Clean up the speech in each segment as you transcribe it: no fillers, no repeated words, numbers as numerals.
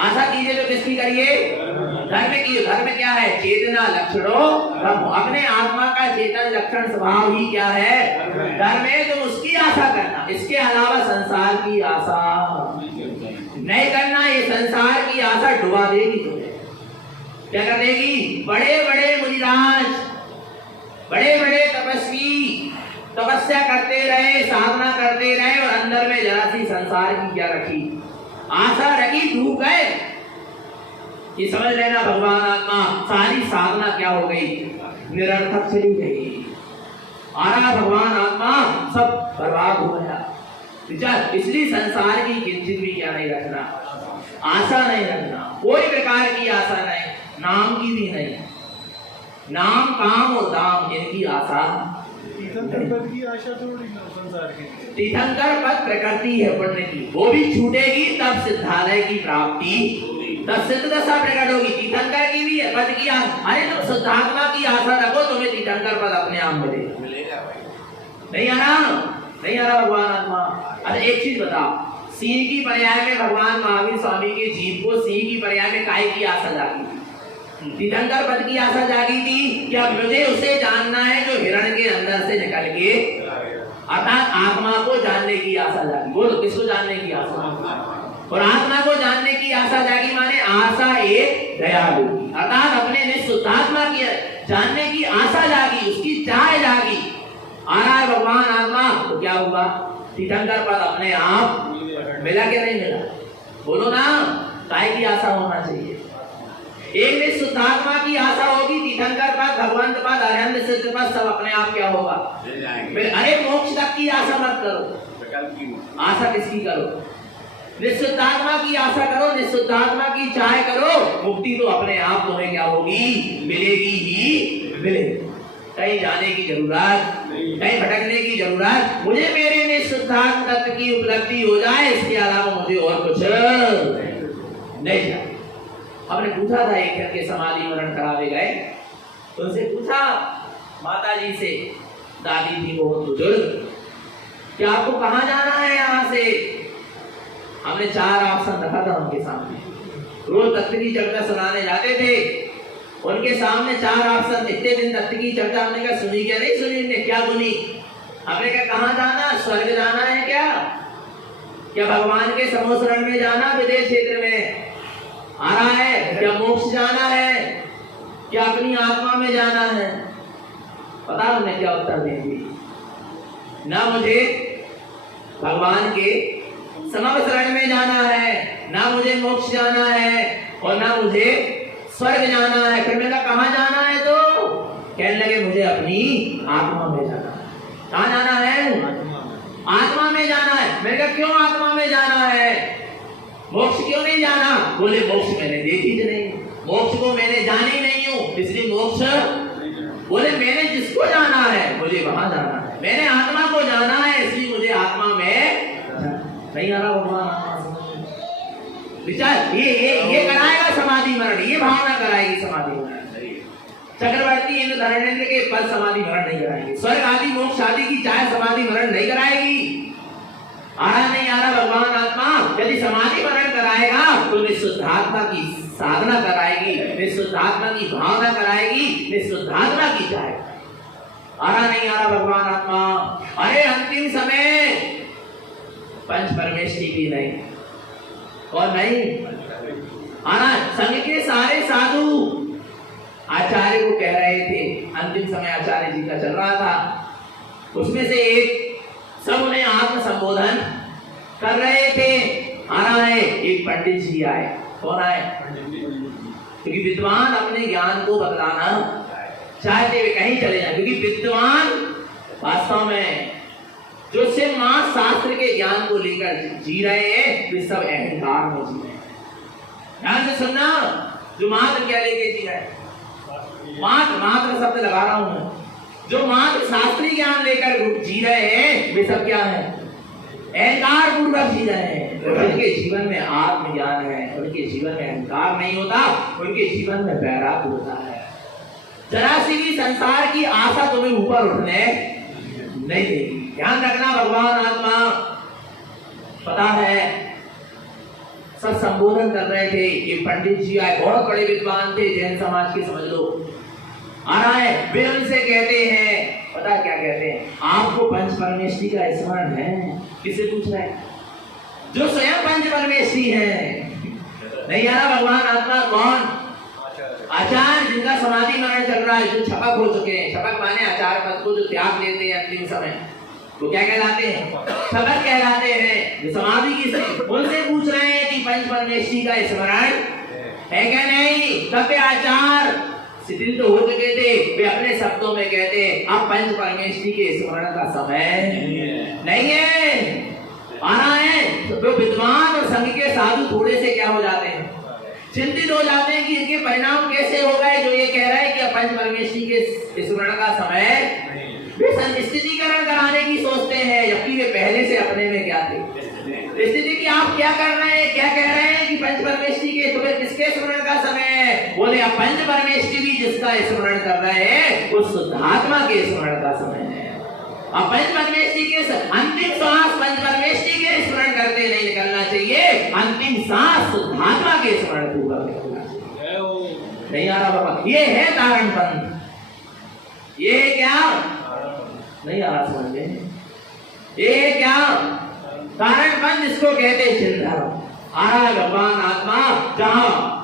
आशा कीजिए तो किसकी करिए? धर्म की। धर्म क्या है? चेतना लक्षणों धर्म। अपने आत्मा का चेतन लक्षण स्वभाव ही क्या है? धर्म है। तुम उसकी आशा करना, इसके अलावा संसार की आशा नहीं करना। ये संसार की आशा डुबा देगी तुम्हें। क्या कर देगी? बड़े बड़े मुनिराज, बड़े बड़े तपस्वी तपस्या करते रहे, साधना करते रहे और अंदर में जरा सी संसार की क्या रखी? आशा रखी, डूब गए। ये समझ लेना भगवान आत्मा सारी साधना क्या हो गई? निरर्थक चली गई। आरा भगवान आत्मा सब बर्बाद हो गया। विचार, इसलिए संसार की किंचित भी क्या नहीं रखना, आशा नहीं रखना, कोई प्रकार की आशा नहीं, नाम की भी नहीं। नाम, काम और दाम, इनकी आशा। तीर्थंकर पद की आशा थोड़ी ना संसार की। तीर्थंकर पद प्रकृति है पुण्य की, वो भी छूटेगी तब सिद्धालय की प्राप्ति, तब सिद्ध दशा प्रकट होगी। तीर्थंकर की भी है पद की आशा। अरे तुम शुद्धात्मा की आशा रखो, तुम्हें तीर्थंकर पद अपने आप मिलेगा भाई। नहीं आ रहा? नहीं आ रहा भगवान आत्मा? अच्छा एक चीज बताओ, सिंह की पर्याय में भगवान महावीर स्वामी के जीव को सिंह की पर्याय में काय की आशा जागी थी? तीर्थंकर पद की आशा जागी थी। क्या मुझे उसे जानना है जो हिरण के अंदर से निकल के, अर्थात आत्मा को जानने की आशा जागी। बोलो, किसको जानने की आशा? और आत्मा को जानने की आशा जागी माने आशा एक दयालु, अर्थात अपने निःशुद्धात्मा की जानने की आशा जागी, उसकी चाह जागी। आ रहा है भगवान आत्मा, तो क्या हुआ? तीर्थंकर पद अपने आप मिला क्या नहीं मिला? बोलो ना, काय की आशा होना चाहिए? एक निःशुद्धात्मा की आशा होगी, तीर्थंकर पद, भगवंत पद, अरहंत सिद्ध पद सब अपने आप क्या होगा? अरे मोक्ष तक की आशा मत करो। आशा किसकी करो? निःशुद्धात्मा की आशा करो, निःशुद्धात्मा की चाह करो। मुक्ति तो अपने आप तुम्हें क्या होगी? मिलेगी ही मिलेगी। कहीं जाने की जरूरत, कहीं भटकने की जरूरत। मुझे मेरे निःशुद्धात्मा तत्व की उपलब्धि हो जाए, इसके अलावा मुझे और कुछ नहीं चाहिए। हमने पूछा था एक करके समाधि मरण करावे गए, तो उनसे पूछा माता जी से, दादी थी बहुत बुजुर्ग, कि आपको कहाँ जाना है यहाँ से? हमने 4 ऑप्शन रखा था उनके सामने। रोज तत्व की चर्चा सुनाने जाते थे, उनके सामने 4 ऑप्शन। इतने दिन तत्व की चर्चा हमने कहा सुनी क्या? नहीं सुनी। हमने क्या सुनी? हमने कहा कहाँ जाना? स्वर्ग जाना है क्या? क्या भगवान के समोसरण में जाना, विदेश क्षेत्र में आ रहा है? क्या मोक्ष जाना है? क्या अपनी आत्मा में जाना है? पता हमने क्या उत्तर देंगे? ना मुझे भगवान के समवसरण में जाना है, ना मुझे मोक्ष जाना है, और ना मुझे स्वर्ग जाना है। फिर मैंने कहा जाना है? तो कहने लगे मुझे अपनी आत्मा में जाना है। कहाँ जाना है? आत्मा में जाना है। मैंने कहा क्यों आत्मा में जाना है? मोक्ष क्यों नहीं जाना? बोले मोक्ष मैंने देखी नहीं, मोक्ष को मैंने जानी नहीं हूँ, इसलिए मोक्ष। बोले मैंने जिसको जाना है मुझे वहां जाना है, मैंने आत्मा को जाना है, इसलिए मुझे आत्मा में नहीं आ रहा भगवान। विचार, ये कराएगा समाधि मरण, ये भावना कराएगी समाधि मरण। चक्रवर्ती इंद्र धर्मेंद्र के पद समाधि मरण नहीं कराएगी, स्वर्ग आदि मोक्ष आदि की चाहे समाधि मरण नहीं कराएगी। आ रहा नहीं आ रहा भगवान आत्मा? यदि समाधि मरण कराएगा तो निःशुद्धात्मा की साधना कराएगी, निःशुद्धात्मा की भावना कराएगी, निःशुद्धात्मा की चाहे। आ रहा नहीं आ रहा भगवान आत्मा? अरे अंतिम समय पंच परमेश्वरी की नहीं और नहीं आना। संघ के सारे साधु आचार्य को कह रहे थे, अंतिम समय आचार्य जी का चल रहा था, उसमें से एक सब उन्हें आत्म संबोधन कर रहे थे। आ रहा है एक पंडित जी आए। कौन आए? क्योंकि विद्वान अपने ज्ञान को बदलाना चाहते हुए कहीं चले जाए, क्योंकि विद्वान वास्तव में जो सिर्फ मात्र शास्त्र के ज्ञान को लेकर जी रहे हैं, वे सब अहंकार में जी रहे हैं। ध्यान से सुनना, जो मात्र क्या लेके जी रहे हैं, मात्र शब्द लगा रहा हूं मैं, जो मात्र शास्त्रीय ज्ञान लेकर जी रहे हैं वे सब क्या है? अहंकार पूर्वक जी रहे हैं। उनके जीवन में आत्मज्ञान है, उनके जीवन में अहंकार नहीं होता, उनके जीवन में वैराग्य होता है। जरा सी भी संसार की आशा तुम्हें ऊपर उठने नहीं देगी। ध्यान रखना भगवान आत्मा पता है सब संबोधन कर रहे थे। एक पंडित जी आए, बहुत बड़े विद्वान थे, जैन समाज के समझ लो। आ रहा है, वे उनसे कहते हैं, पता क्या कहते हैं, आपको पंच परमेष्टि का स्मरण है? किसे पूछ रहे हैं? जो स्वयं पंच परमेष्टि है। नहीं आ रहा भगवान आत्मा कौन? आचार्य, जिनका समाधि मरण चल रहा है, जो छपक हो चुके हैं। छपक माने आचार्य पद को जो त्याग देते हैं अंतिम समय, वो क्या कहलाते हैं? छपक कहलाते हैं। जो समाधि की उनसे पूछ रहे हैं कि पंच परमेष्टि का स्मरण है क्या? नहीं। तब आचार्य शिथिल तो हो चुके थे, वे अपने शब्दों में कहते हैं अब पंच परमेष्टि के स्मरण का समय नहीं है। आना है तो विद्वान और संघ के साधु थोड़े से क्या हो जाते हैं? चिंतित हो जाते हैं कि इनके परिणाम कैसे हो गए। जो ये कह रहा है कि अब पंच परमेष्टि के स्मरण का समय, वे स्थितिकरण कराने की सोचते हैं, जबकि वे पहले से अपने में क्या थे? स्थिति की। आप क्या कर रहे हैं? क्या कह रहे हैं कि पंच परमेष्टि के, तो किसके स्मरण का समय है? बोले अब पंच परमेष्टि भी जिसका स्मरण कर रहे हैं उस शुद्धात्मा के स्मरण का समय है। अब पंच परमेष्टि के अंतिम श्वास पंच परमेष्टि के स्मरण करते नहीं निकलना चाहिए, अंतिम सांस शुद्धात्मा के स्मरण पूरा निकलना चाहिए। नहीं आ रहा बाबा? ये है तारण पंथ। ये क्या नहीं आ रहा समझ में? ये क्या कारण पंथ इसको कहते हैं? चिंतन आ रहा है भगवान आत्मा। जहां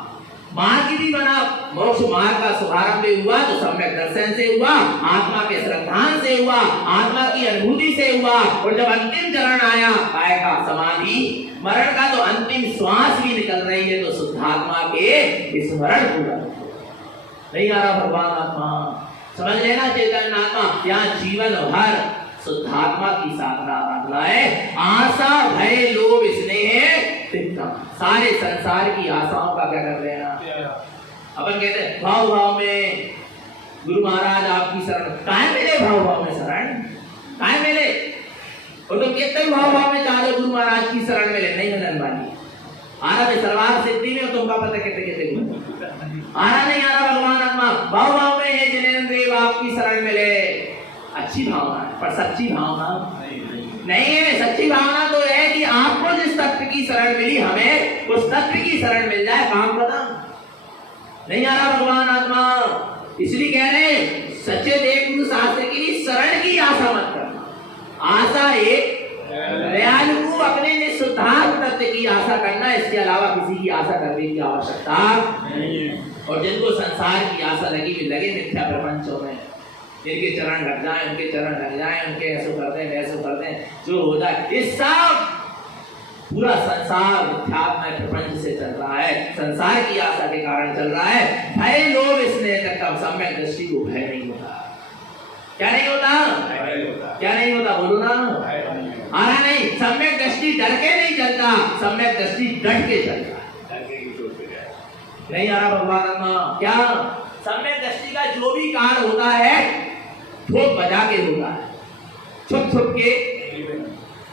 मार्ग भी बना, मोक्ष मार्ग का शुभारंभ हुआ तो सम्यक दर्शन से हुआ, आत्मा के श्रद्धान से हुआ, आत्मा की अनुभूति से हुआ। और जब अंतिम चरण आया काय का समाधि मरण का, तो अंतिम श्वास भी निकल रही है तो शुद्धात्मा के स्मरण पूरा। नहीं आ रहा भगवान आत्मा? समझ लेना चैतन्य आत्मा यहाँ जीवन भर शुद्धात्मा की साधना आराधना है। आशा भय लोभ स्नेह सारे संसार की आशाओं का क्या कर लेना। अपन कहते हैं भाव भाव में गुरु महाराज आपकी शरण, काहे मिले भाव भाव में शरण? काहे मिले? और तुम कितने भाव भाव में चाहो गुरु महाराज की शरण मिले? नहीं मिलन वाली। आरा में सर्वार सिद्धि में तुमका पता कितने आरा नहीं आ रहा भगवान आत्मा। भाव भाव में है जिनेंद्र देव आपकी शरण मिले, अच्छी भावना है, पर सच्ची भावना नहीं है। सच्ची भावना तो है कि आपको जिस तत्व की शरण मिली, हमें उस तत्व की शरण मिल जाए। काम पता नहीं आ रहा भगवान आत्मा। इसलिए कह रहे हैं सच्चे देव गुरु शास्त्र की शरण की आशा मत करना। आशा एक दयालु को अपने निःशुद्धात्म तत्व की आशा करना, इसके अलावा किसी की आशा करने की आवश्यकता नहीं है। और जिनको संसार की आशा लगी भी लगे मिथ्या प्रपंचों में, इनके चरण लग जाए, उनके चरण लग जाए, उनके ऐसे करते हैं वैसे करते हैं, जो होता है इस सब पूरा संसार मिथ्यात्मय प्रपंच से चल रहा है, संसार की आशा के कारण चल रहा है। भय लोभ स्नेह तक का सम्यक दृष्टि को भय नहीं होता। क्या नहीं होता? क्या नहीं होता? बोलो ना। आ रहा नहीं। सम्यक दृष्टि डर के नहीं चलता, सम्यक दृष्टि डट के चलता है। नहीं आ रहा भगवान आत्मा? क्या सम्यक दृष्टि का जो भी कार्य होता है ठोक बजा के होता है, छुप छुप के,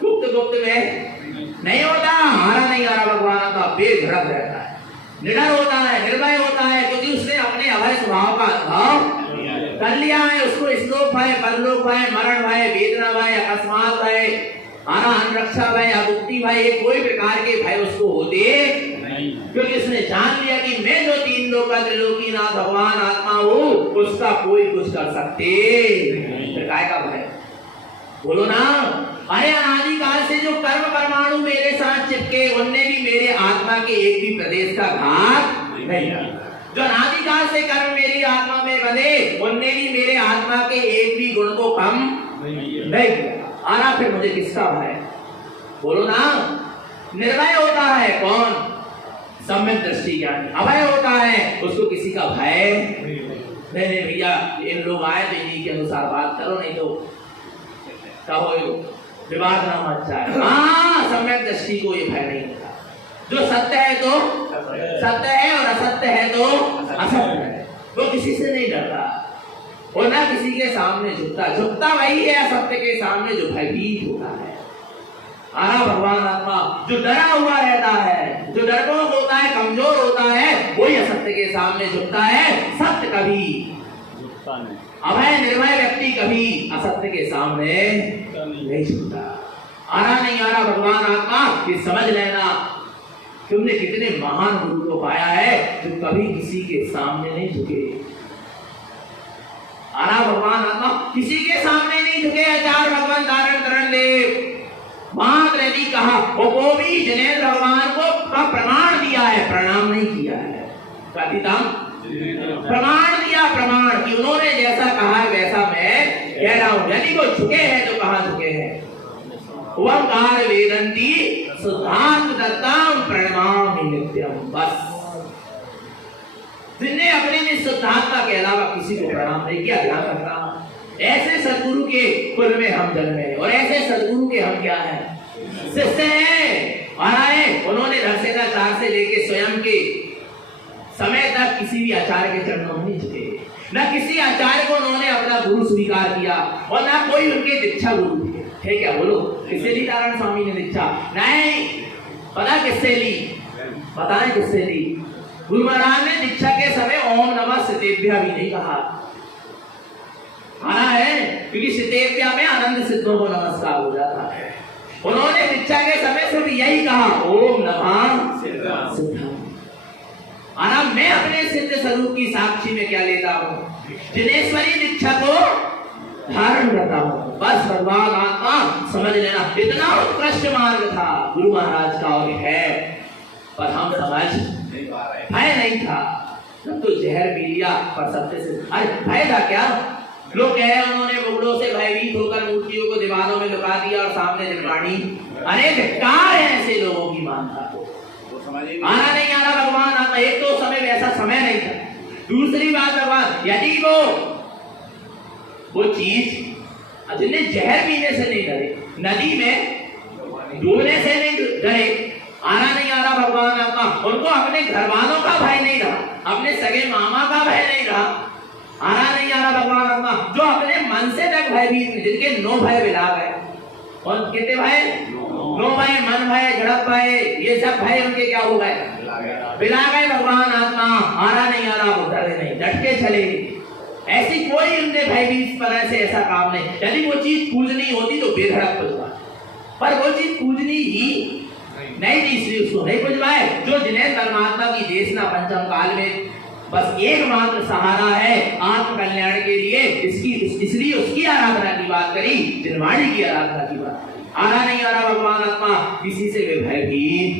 गुप्त गुप्त में नहीं होता। हारा नहीं आ रहा भगवान का, बेधड़क रहता है, निडर होता है, निर्भय होता है, क्योंकि उसने अपने अभय स्वभाव का अनुभव कर लिया है। उसको इस्लोक भय, परलोक भय, मरण भय, वेदना भय, अकस्मात भय, आना अनरक्षा भय, अमुक्ति भय, कोई प्रकार के भय उसको होते नहीं, क्योंकि उसने जान लिया कि मैं जो तीन लोक का त्रिलोकी नाथ भगवान आत्मा हूँ, उसका कोई कुछ कर सकते नहीं। काय का भय? बोलो ना। अरे अनादिकाल से जो कर्म परमाणु मेरे साथ चिपके, उनने भी मेरे आत्मा के एक भी प्रदेश का घात नहीं किया। जो अनादिकाल से कर्म मेरी आत्मा में बंधे, उनने भी मेरे आत्मा के एक भी गुण को कम नहीं किया। आना फिर मुझे किसका भय? बोलो ना। निर्भय होता है कौन? सम्यक दृष्टि ज्ञानी। अभय होता है उसको किसी का भय नहीं। भैया इन लोग आए तो इन्हीं के अनुसार बात करो, नहीं तो कहो विवाद नाम अच्छा है। हाँ, सम्यक दृष्टि को ये भय नहीं होता। जो सत्य है तो सत्य है, और असत्य है तो असत्य है। वो किसी से नहीं डरता और ना किसी के सामने झुकता। झुकता वही है असत्य के सामने जो भयभीत होता है। आरा भगवान आत्मा जो डरा हुआ रहता है, जो डरपोक होता है, कमजोर होता है, वही असत्य के सामने झुकता है। सत्य कभी झुकता नहीं। अभय निर्भय व्यक्ति कभी असत्य के सामने नहीं झुकता। आरा नहीं आ रहा भगवान आत्मा, ये समझ लेना। तुमने कितने महान गुरु को पाया है जो कभी किसी के सामने नहीं झुके। आना भगवान आत्मा किसी के सामने नहीं झुके। आचार्य भगवान धारण करण देव मात्र यदि कहा वो भी जिनेन्द्र भगवान को का प्रमाण दिया है, प्रणाम नहीं किया है। प्रमाण दिया, प्रमाण कि उन्होंने जैसा कहा है वैसा मैं कह रहा हूं। यदि वो झुके हैं तो कहां झुके हैं? ओंकार वेदंती शुद्धात्म दत्ताम प्रणमामि नित्यम। बस जिन्हें अपने में शुद्धात्मा के अलावा किसी को प्रणाम नहीं किया, ध्यान रखना। ऐसे सदगुरु के कुल में हम जन्मे और ऐसे सदगुरु के हम क्या हैं? शिष्य हैं। महाराज उन्होंने धर्षेदाचार्य से लेके स्वयं के समय तक किसी भी आचार्य के चरणों में नहीं झुके, न किसी आचार्य को उन्होंने अपना गुरु स्वीकार किया और न कोई उनके दीक्षा गुरु थे। है क्या? बोलो, किससे ली नारायण स्वामी ने दीक्षा? नहीं पता किससे ली? बताएं किससे ली? गुरु महाराज ने दीक्षा के समय ओम नमः सितेभ्य भी नहीं कहा। आना है क्योंकि सितेभ्य में आनंद सिद्धों को नमस्कार हो जाता है। उन्होंने दीक्षा के समय सिर्फ यही कहा ओम नमः सिद्धाय। आना मैं अपने सिद्ध स्वरूप की साक्षी में क्या लेता हूँ? जिनेश्वरी दीक्षा को धारण करता हूँ। बस भगवान आत्मा समझ लेना, इतना उत्कृष्ट मार्ग था गुरु महाराज का और है, पर हम समझ भय नहीं था। तब तो जहर पी लिया पर सत्य से अरे भय था क्या? लोग कहे उन्होंने मुगलों से भयभीत होकर मूर्तियों को दीवारों में लुका दिया और सामने जलवाणी। अरे धिक्कार है ऐसे लोगों की मानता को। आना नहीं आना भगवान आता। एक तो समय वैसा समय नहीं था, दूसरी बात भगवान यदि वो चीज जिन्हें जहर पीने से नहीं डरे, नदी में डूबने से नहीं डरे, आना नहीं आ रहा भगवान आत्मा। उनको अपने घर वालों का भय नहीं रहा, अपने सगे मामा का भय नहीं रहा। आना नहीं आ रहा भगवान आत्मा जो अपने मन से तक भयभीत, जिनके 9 भय विला गए। और कितने भय? 9 भय, मन भय, झड़प भय, ये सब भय उनके क्या हो गए? विला गए भगवान आत्मा। आना नहीं आ रहा, वो डरे नहीं, डट के चले। ऐसी कोई उनके भयभीत पना से ऐसा काम नहीं। यदि वो चीज पूजनी होती तो बेधड़क पूजवा, पर वो चीज पूजनी ही नहीं थी इसलिए उसको नहीं पूजवाए। जो जिन्हें परमात्मा की देशना पंचम काल में बस एकमात्र सहारा है आत्म कल्याण के लिए, इसलिए उसकी आराधना की बात करी, जिनवाणी की आराधना की बात करी। आना नहीं आ रहा भगवान आत्मा किसी से वे भयभीत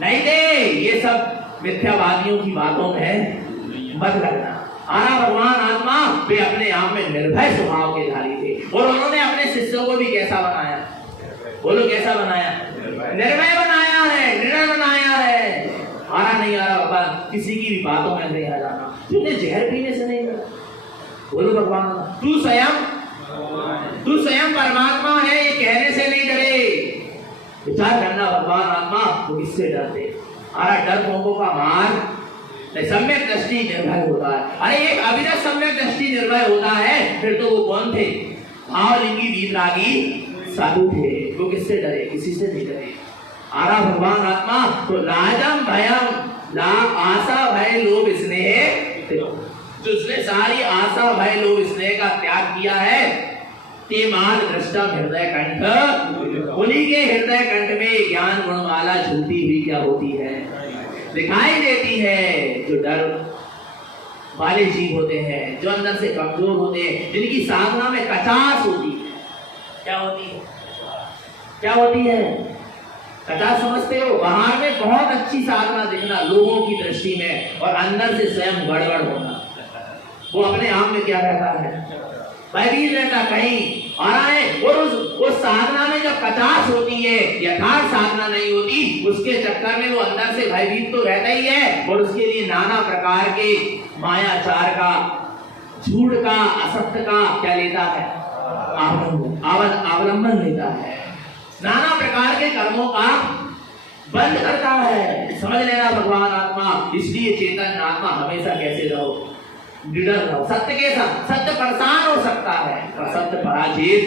नहीं थे। ये सब मिथ्यावादियों की बातों में मत लगना। आना भगवान आत्मा वे अपने आप में निर्भय स्वभाव के धारी थे और उन्होंने अपने शिष्यों को भी कैसा बनाया? बोलो कैसा बनाया? निर्भय बनाया है, निर्णय बनाया है। आना नहीं आ रहा बाबा किसी की भी बातों में नहीं आ जाना। तुमने जहर पीने से नहीं डरा। बोलो भगवान तू स्वयं परमात्मा है ये कहने से नहीं डरे। विचार करना भगवान आत्मा तो किससे डरते? आरा डर भोंगों का मार सम्यक दृष्टि निर्भय होता है। अरे एक अविरत सम्यक दृष्टि निर्भय होता है, फिर तो वो कौन थे? भावलिंगी वीतरागी साधु थे। वो किससे डरे? किसी से नहीं डरे। आरा भगवान आत्मा तो राजम भयम ला आशा भय लोभ स्नेह, जो उसने सारी आशा भय लोभ स्नेह का त्याग किया है, ते मान दृष्टा हृदय कंठ, उन्हीं के हृदय कंठ में ज्ञान गुणमाला झूठी हुई क्या होती है? दिखाई देती है। जो डर वाले जीव होते हैं, जो अंदर से कमजोर होते हैं, जिनकी साधना में कचास होती है, क्या होती है? क्या होती है? कचास समझते हो? बाहर में बहुत अच्छी साधना दिखना लोगों की दृष्टि में और अंदर से स्वयं गड़बड़ होना। वो अपने आप में क्या रहता है? भयभीत रहता कहीं आ रहा है। और उस साधना में जब कचास होती है, यथार्थ साधना नहीं होती, उसके चक्कर में वो अंदर से भयभीत तो रहता ही है और उसके लिए नाना प्रकार के मायाचार का, झूठ का, असत्य का क्या लेता है? अवलंबन लेता है। नाना प्रकार के कर्मों का बंद करता है। समझ लेना भगवान आत्मा। इसलिए चेतन आत्मा हमेशा कैसे रहो? निडर रहो। सत्य के साथ सत्य परेशान हो सकता है पर सत्य पराजित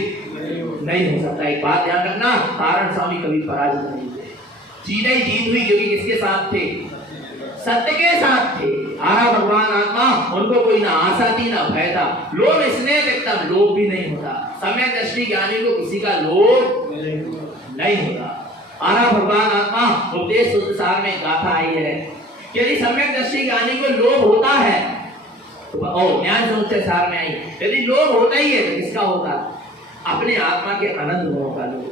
नहीं हो सकता। एक बात ध्यान रखना, नारायण स्वामी कभी पराजित नहीं हुए। जीत ही जीत हुई क्योंकि किसके साथ थे? सत्य के साथ थे। आरा भगवान आत्मा उनको कोई ना आशा थी ना भय था। लोभ स्नेह एकदम लोभ भी नहीं होता। सम्यक दृष्टि ज्ञानी को किसी का लोभ नहीं होता। आरा भगवान आत्मा उपदेश सूत्र सार में गाथा आई है। यदि सम्यक दृष्टि ज्ञानी को लोभ होता है तो ज्ञान समुच्चय सार में आई, यदि लोभ होता ही है तो किसका होता है? अपने आत्मा के अनंत गुणों का लोभ,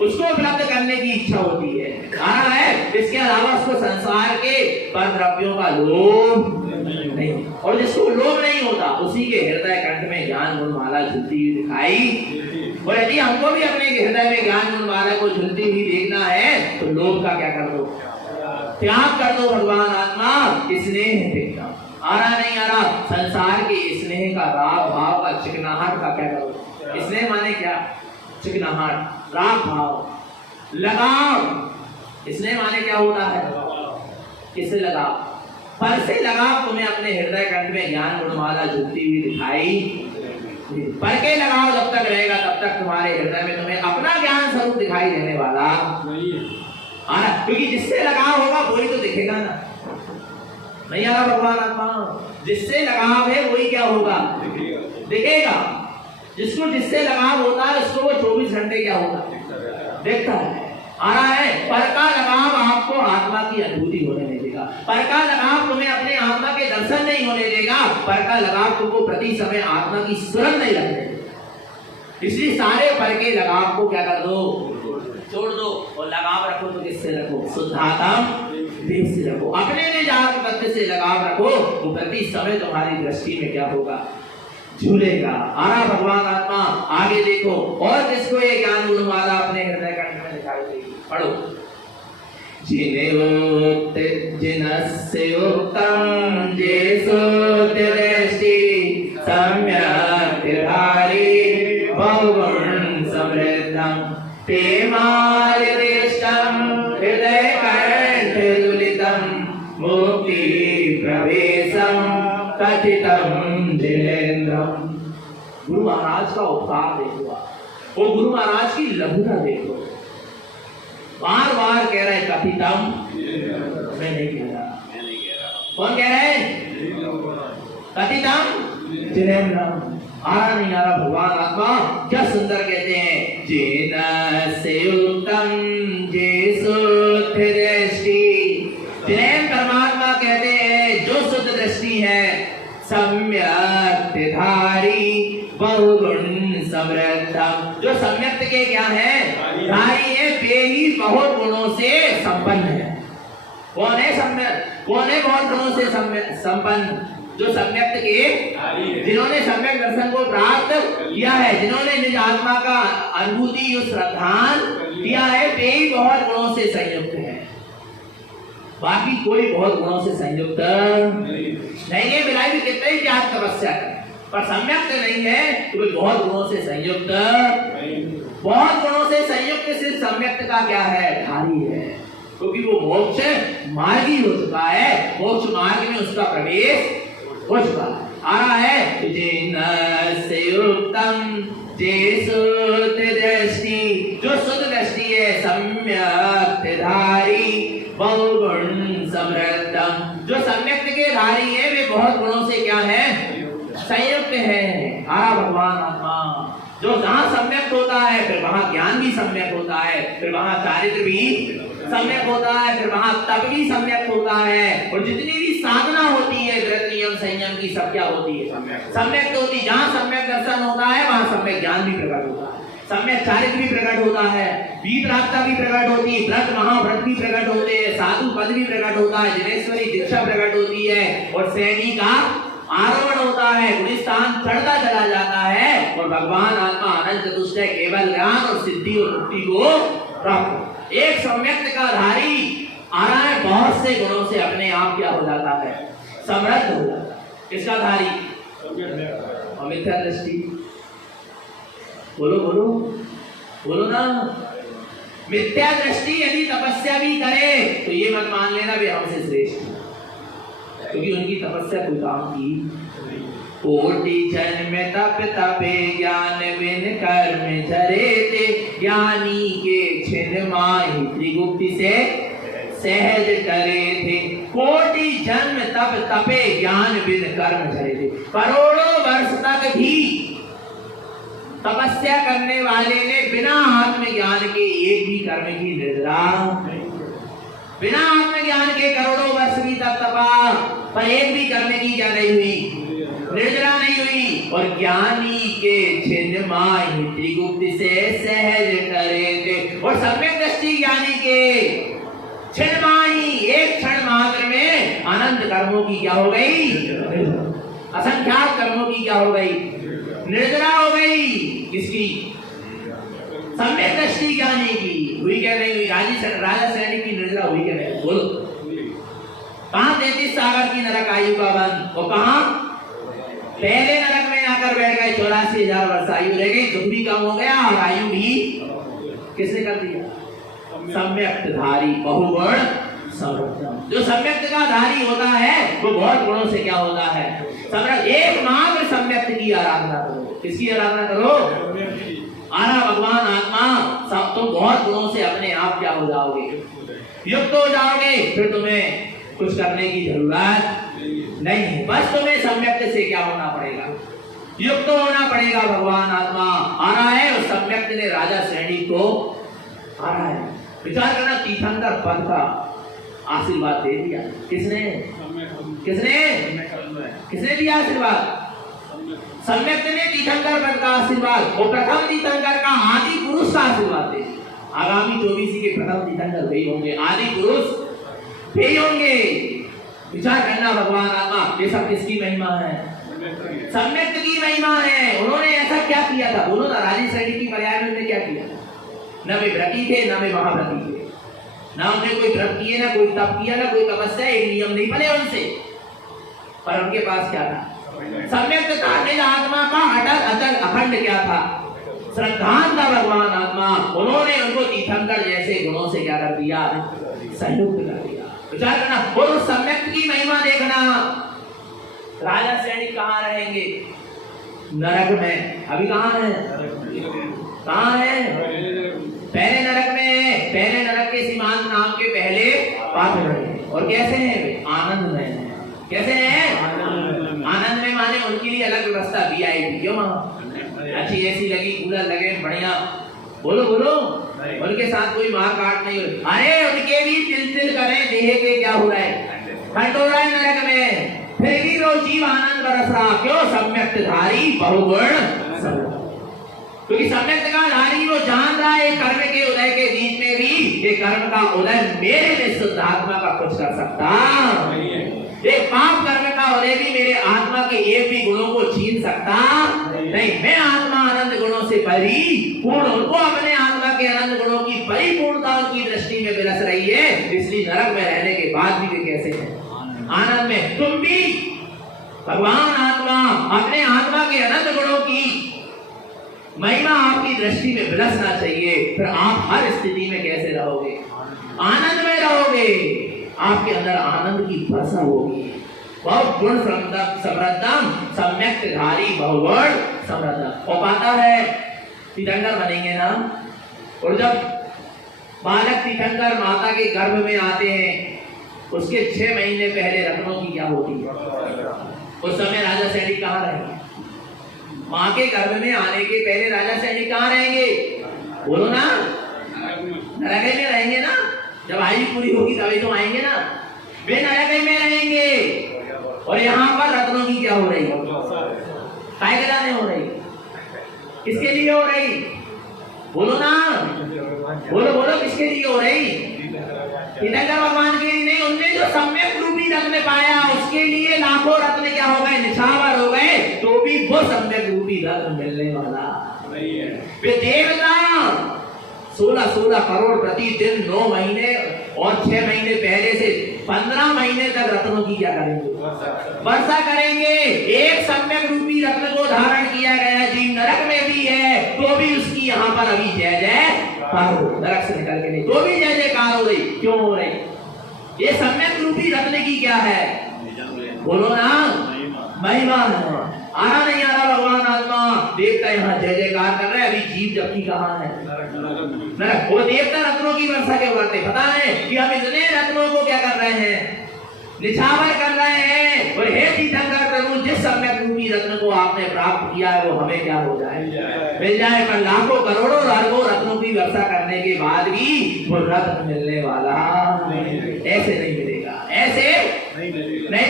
उसको उपलब्ध करने की इच्छा होती है। खाना है, इसके अलावा उसको संसार के पर द्रव्यों का लोभ नहीं। और जिसको लोभ नहीं होता उसी के हृदय कंठ में ज्ञान गुण माला झूलती हुई दिखाई। और यदि हमको भी अपने हृदय में ज्ञान गुण माला को झूलती हुई देखना है तो लोभ का क्या कर दो, त्याग कर दो। भगवान आत्मा स्नेह देखना आ रहा नहीं आ रहा, संसार के स्नेह का राग भाव का चिकनाहट का क्या करो। स्नेह माने क्या? चिकनाहट, राग भाव, लगाव। स्नेह माने क्या होता है? किससे लगाव? पर से लगाव तुम्हें अपने हृदय कंठ में ज्ञान गुणमाला झुकती हुई दिखाई। पर के लगाव जब तक रहेगा तब तक तुम्हारे हृदय में तुम्हें अपना ज्ञान स्वरूप दिखाई देने वाला नहीं है। क्योंकि जिससे लगाव होगा वही तो दिखेगा ना, नहीं आ रहा भगवान आत्मा? जिससे लगाव है वही क्या होगा? दिखेगा। जिससे लगाव होता है उसको वो 24 घंटे क्या होगा? देखता है। आ रहा है, पर का लगाव आपको आत्मा की अनुभूति होने नहीं देगा। पर का लगाव तुम्हें अपने आत्मा के दर्शन नहीं होने देगा। पर का लगाव तुमको प्रति समय आत्मा की सुरंग नहीं रखने देगा। इसलिए सारे पर के लगाव को क्या कर दो? छोड़ दो। और लगाव रखो तो किससे रखो? शुद्धात्म देव से रखो। अपने निजात तत्व से लगाव रखो, वो प्रति समय तुम्हारी दृष्टि में क्या होगा? झूलेगा। आरा भगवान आत्मा आगे देखो, और जिसको ये ज्ञान गुण माला अपने हृदय कंठ में दिखाई देगी। पढ़ो। जिनस्य उक्तम जेसु दृष्टि सम्यक् धारी बहुगुण समृद्धम प्रेमादिष्टम हृदय कंठ दुलितम मुक्ति प्रवेशम कथितम जिनेन्द्रम। गुरु महाराज का उपकार देखो, वो गुरु महाराज की लघुता देखो। बार बार कह रहे कथितम, मैं नहीं कह रहा। कौन कह रहे? कथितम जिनेन्द्रम। आ रहा नहीं आ रहा? भगवान आत्मा क्या सुंदर कहते हैं। जिनस्य उत्तम जेसु दृष्टि। जिनेन्द्र परमात्मा कहते हैं जो शुद्ध दृष्टि है, सम्यक धारी बहुगुण समृद्धम। जो सम्यक के क्या है? धारी है, वे ही बहुत गुणों से संपन्न है। कौन है सम्यक? कौन है बहुत गुणों से संपन्न? जो सम्यक के, जिन्होंने सम्यक दर्शन को प्राप्त किया है, जिन्होंने निज आत्मा का अनुभूति श्रद्धान किया है, वे ही बहुत गुणों से संयुक्त है। बाकी कोई बहुत गुणों से संयुक्त नहीं है। मिलाई भी कितने ही त्याग तपस्या करें, पर सम्यक नहीं है तो कोई बहुत गुणों से संयुक्त। बहुत गुणों से संयुक्त सिर्फ सम्यक का क्या है? धारी है, क्योंकि वो मोक्ष मार्गी हो चुका है। मोक्ष मार्ग में उसका प्रवेश हो चुका है। आ रहा है जिनस्य उत्तम जेसु दृष्टि। जो शुद्ध दृष्टि है, सम्यक धारी बहुगुण समृद्धम। जो सम्यक के धारी है वे बहुत गुणों से क्या है? संयुक्त है। आ भगवान आत्मा जो जहाँ सम्यक होता है फिर वहाँ ज्ञान भी सम्यक होता है, फिर वहाँ चारित्र भी सम्यक होता है, फिर वहाँ तप भी सम्यक होता है। और जितनी भी साधना होती है व्रत नियम संयम की, सब क्या होती है? सम्यक होती है। जहाँ सम्यक दर्शन होता है वहाँ सम्यक ज्ञान भी प्रकट होता है, सम्यक चारित्र भी प्रकट होता है, वीतरागता भी प्रकट होती है, व्रत महाव्रत भी प्रकट होते हैं, साधु पद भी प्रकट होता है, जिनेश्वरी दीक्षा प्रकट होती है, और सैनी का आरोहण होता है, गुणस्थान चढ़ता चला जाता है। और भगवान आत्मा अनंत चतुष्टय केवल ज्ञान और सिद्धि और मुक्ति को प्राप्त। एक सम्यक का धारी आ रहा है, बहुत से गुणों से अपने आप क्या हो जाता है? समृद्ध हो जाता है। किसका धारी? अमिथ्या दृष्टि। बोलो बोलो बोलो ना। मिथ्या दृष्टि यदि तपस्या भी करे तो ये मत मान लेना वे हमसे श्रेष्ठ, क्योंकि उनकी तपस्या कोई काम की। कोटि जन्म तप तपे ज्ञान बिन कर्म झरे थे, ज्ञानी के छिन्न माहि त्रिगुप्ति से सहज करे थे। कोटि जन्म तप तपे ज्ञान बिन कर्म झरे थे। करोड़ों वर्ष तक भी तपस्या करने वाले ने बिना आत्मज्ञान के एक भी कर्म की निर्जरा, बिना आत्मज्ञान के करोड़ों वर्ष भी तप तपा, पर एक भी कर्म की क्या नहीं हुई, निर्जरा नहीं हुई। और ज्ञानी के छिन्न माहि त्रिगुप्त से सहज करेंगे, और सम्यक दृष्टि ज्ञानी के छिन्न माहि एक क्षण मात्र में अनंत कर्मों की क्या हो गई, असंख्यात कर्मों की क्या हो गई, निर्जरा हो गई। किसकी, सम्यक दृष्टि ज्ञानी की हुई क्या नहीं हुई, राजा सैनिक की निर्जरा हुई क्या नहीं, बोलो। कहां 33 सागर की नरक आयु का बंद, और कहां पहले नरक में आकर बैठ गए, 84,000 वर्ष आयु रह गई, दुख भी कम हो गया और आयु भी किसने कर दिया, सम्यक धारी बहुगुण समृद्धम। जो सम्यक का धारी होता है वो बहुत गुणों से क्या होता है, समृद्ध। एकमात्र सम्यक की आराधना करो, किसकी आराधना करो, आरा भगवान आत्मा, सब तुम बहुत गुणों से अपने आप क्या हो जाओगे, युक्त हो जाओगे, फिर तुम्हें कुछ करने की जरूरत नहीं है। बस तुम्हें सम्यक से क्या होना पड़ेगा, युक्त होना पड़ेगा। भगवान आत्मा आ रहा है और सम्यक ने राजा श्रेणी को आ रहा है। विचार करना, तीर्थंकर पद का आशीर्वाद दे दिया किसने, किसने किसने दिया आशीर्वाद, सम्यक ने तीर्थंकर पद का आशीर्वाद, और प्रथम तीर्थंकर का आदि पुरुष का आशीर्वाद दे। आगामी 24 के प्रथम तीर्थंकर वही होंगे, आदि पुरुष वही होंगे। विचार करना, भगवान आत्मा, ये सब किसकी महिमा है, सम्यक की महिमा है। उन्होंने ऐसा क्या किया था, बोलो ना, राजी श्रेणी की पर्याय में उन्होंने क्या किया, न वे व्रती थे न वे महाव्रती थे, ना उन्होंने कोई व्रत किए, ना कोई तप किया, ना कोई तपस्या, एक नियम नहीं बने उनसे, पर उनके पास क्या था, सम्यक था। निज आत्मा का अटल अचल अखंड क्या था, श्रद्धान था भगवान आत्मा। उन्होंने उनको तीर्थंकर जैसे गुणों से क्या कर दिया, संयुक्त कर दिया। विचार करना, और उस सम्यक की महिमा देखना। राजा सैनिक कहाँ रहेंगे, नरक में। अभी कहाँ है, कहाँ है, पहले नरक में है। पहले नरक के सीमांत नाम के पहले पात्र हैं। और कैसे हैं, आनंद में है। कैसे हैं, आनंद में, माने उनके लिए अलग व्यवस्था VIP, क्यों वहां अच्छी ऐसी लगी, कूलर लगे, बढ़िया, बोलो बोलो, उनके साथ कोई मार काट नहीं हुई। अरे उनके भी तिल तिल करें देह के क्या हो रहा है, खंड हो रहा है नरक में, फिर भी वो जीव आनंद बरस रहा, क्यों, सम्यक धारी बहुगुण। क्योंकि सम्यक का धारी वो जान रहा है कर्म के उदय के बीच में भी ये कर्म का उदय मेरे में शुद्ध आत्मा का कुछ कर सकता, ये पाप कर्म का उदय भी मेरे आत्मा के एक भी गुणों को छीन सकता नहीं। मैं आत्मा आनंद गुणों से परिपूर्ण, उनको अपने आत्मा के आनंद गुणों की परिपूर्णता की दृष्टि में विरस रही है, इसलिए नरक में रहने के बाद भी वे कैसे हैं, आनंद में। तुम भी भगवान आत्मा अपने आत्मा के अनंत गुणों की महिमा आपकी दृष्टि में विलसना चाहिए, फिर आप हर स्थिति में कैसे रहोगे, आनंद में रहोगे। आपके अंदर आनंद की वर्षा होगी। बहुत गुण समृद्धम सम्यक धारी बहुगुण समृद्धम। और पाता है तीर्थंकर बनेंगे ना, और जब बालक तीर्थंकर माता के गर्भ में आते हैं, उसके 6 महीने पहले रत्नों की क्या होती है, उस समय राजा सैनिक कहाँ रहेंगे, माँ के गर्भ में आने के पहले राजा सैनिक कहाँ रहेंगे, बोलो ना, नरक में रहेंगे ना। जब आयु पूरी होगी तभी तो आएंगे ना, वे नरक में रहेंगे। और यहाँ पर रत्नों की क्या हो रही है, काय के लाने हो रही, किसके लिए हो रही, बोलो ना, बोलो बोलो, किसके लिए हो रही, तीर्थंकर भगवान के लिए नहीं, उनने जो सम्यक रूपी रत्न पाया उसके लिए लाखों रत्न क्या हो गए, निछावर हो गए, तो भी वो सम्यक रूपी रत्न मिलने वाला नहीं है। वे देवता 16 करोड़ प्रतिदिन 9 महीने और 6 महीने पहले से 15 महीने तक रत्नों की क्या करेंगे, वर्षा करेंगे। एक सम्यक रूपी रत्न को धारण किया गया जीव नरक में भी है, तो भी उसकी यहाँ पर अभी जय जय नरक से निकल के नहीं, तो भी जय जयकार हो रही, क्यों हो रही, ये सम्यक रूपी रत्न की क्या है, बोलो ना, महिमा है। आ रहा नहीं आ रहा भगवान आत्मा, देवता यहाँ जय जयकार कर रहे हैं, अभी जीव जबकि कहाँ है, नरक। वो देवता रत्नों की वर्षा क्यों करते, पता है कि हम इतने रत्नों को क्या कर रहे हैं, निछावर कर रहे हैं। और हे तीर्थंकर प्रभु, जिस सम्यक रूपी रत्न को आप आपने प्राप्त किया है वो हमें क्या हो जाए, मिल जाए। पर लाखों करोड़ों अरबों रत्नों की वर्षा करने के बाद भी वो रत्न मिलने वाला ऐसे नहीं मिलेगा, ऐसे नहीं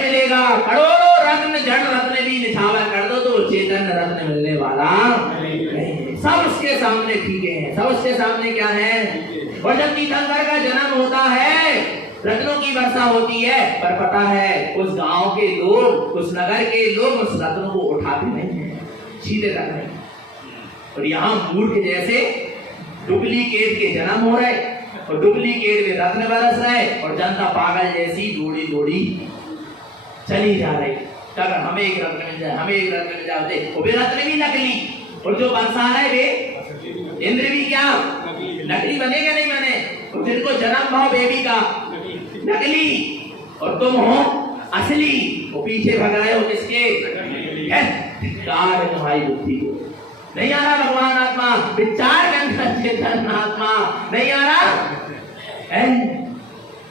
मिलेगा। करोड़ों रत्न जड़ रत्न भी निछावर कर दो तो चैतन्य रत्न मिलने वाला नहीं। सब उसके सामने फीके हैं, सब उसके सामने क्या है। और जब तीर्थंकर का जन्म होता है रत्नों की वर्षा होती है, पर पता है उस गांव के लोग, उस नगर के लोग उस रत्नों को उठाते नहीं है, सीधे रख नहीं। और यहाँ मूर्ख जैसे डुप्लीकेट के जन्म हो रहे और डुप्लीकेट में रत्न बरस रहे और जनता पागल जैसी जोड़ी जोड़ी चली जा रही। अगर हमें एक रत्न मिल जाए, हमें एक रत्न मिल जाते, वो भी रत्न भी नकली। और जो बरसा रहे वे इंद्र भी क्या नकली बनेगा, नहीं बने। तो जिनको जन्म भाव बेबी का नकली और तुम हो असली, वो पीछे भग रहे हो किसके, तुम्हारी बुद्धि को नहीं आ रहा। भगवान आत्मा विचार करना, चेतन आत्मा नहीं आ रहा,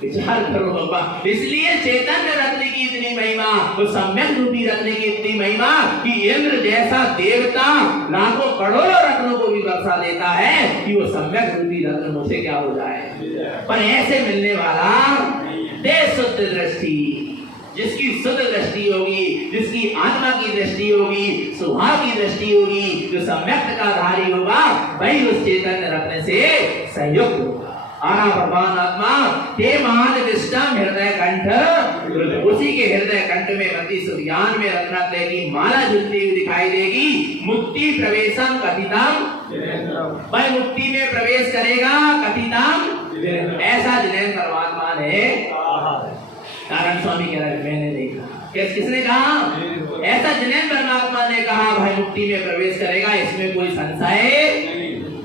विचार करो भगवान। इसलिए चैतन्य रत्न की इतनी महिमा, तो सम्यक रूपी रत्न की इतनी महिमा कि इंद्र जैसा देवता लाखों करोड़ों रत्नों को भी वर्षा देता है कि वो सम्यक रूपी रत्न मुझसे क्या हो जाए। पर ऐसे मिलने वाला दे शुद्ध दृष्टि, जिसकी शुद्ध दृष्टि होगी, जिसकी आत्मा की दृष्टि होगी, स्वभाव की दृष्टि होगी, जो सम्यक का धारी होगा, वही उस चैतन्य रत्न से संयुक्त होगा। आना भगवान आत्मा ते मान विष्टम हृदय कंठ, उसी के हृदय कंठ में मति सुज्ञान में रत्नात्रय की माला झुलती हुई दिखाई देगी। मुक्ति प्रवेशम कथितम, वह मुक्ति में प्रवेश करेगा कथितम, ऐसा जिनेन्द्र परमात्मा ने कारण स्वामी कह रहे मैंने देखा। किसने कहा, ऐसा जिनेन्द्र परमात्मा ने कहा भाई मुक्ति में प्रवेश करेगा, इसमें कोई संशय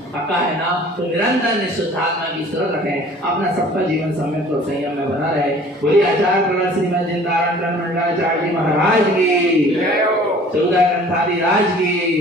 पक्का है ना। तो निरंतर निष्ठुतात्मा की सूरत रखें, अपना सबका जीवन सम्यक और संयम में बना रहे। बोलिए आचार्य प्रहलाद श्रीमद जिंदारण मंडलाचार्य जी महाराज की, 14 ग्रंथाधिराज की।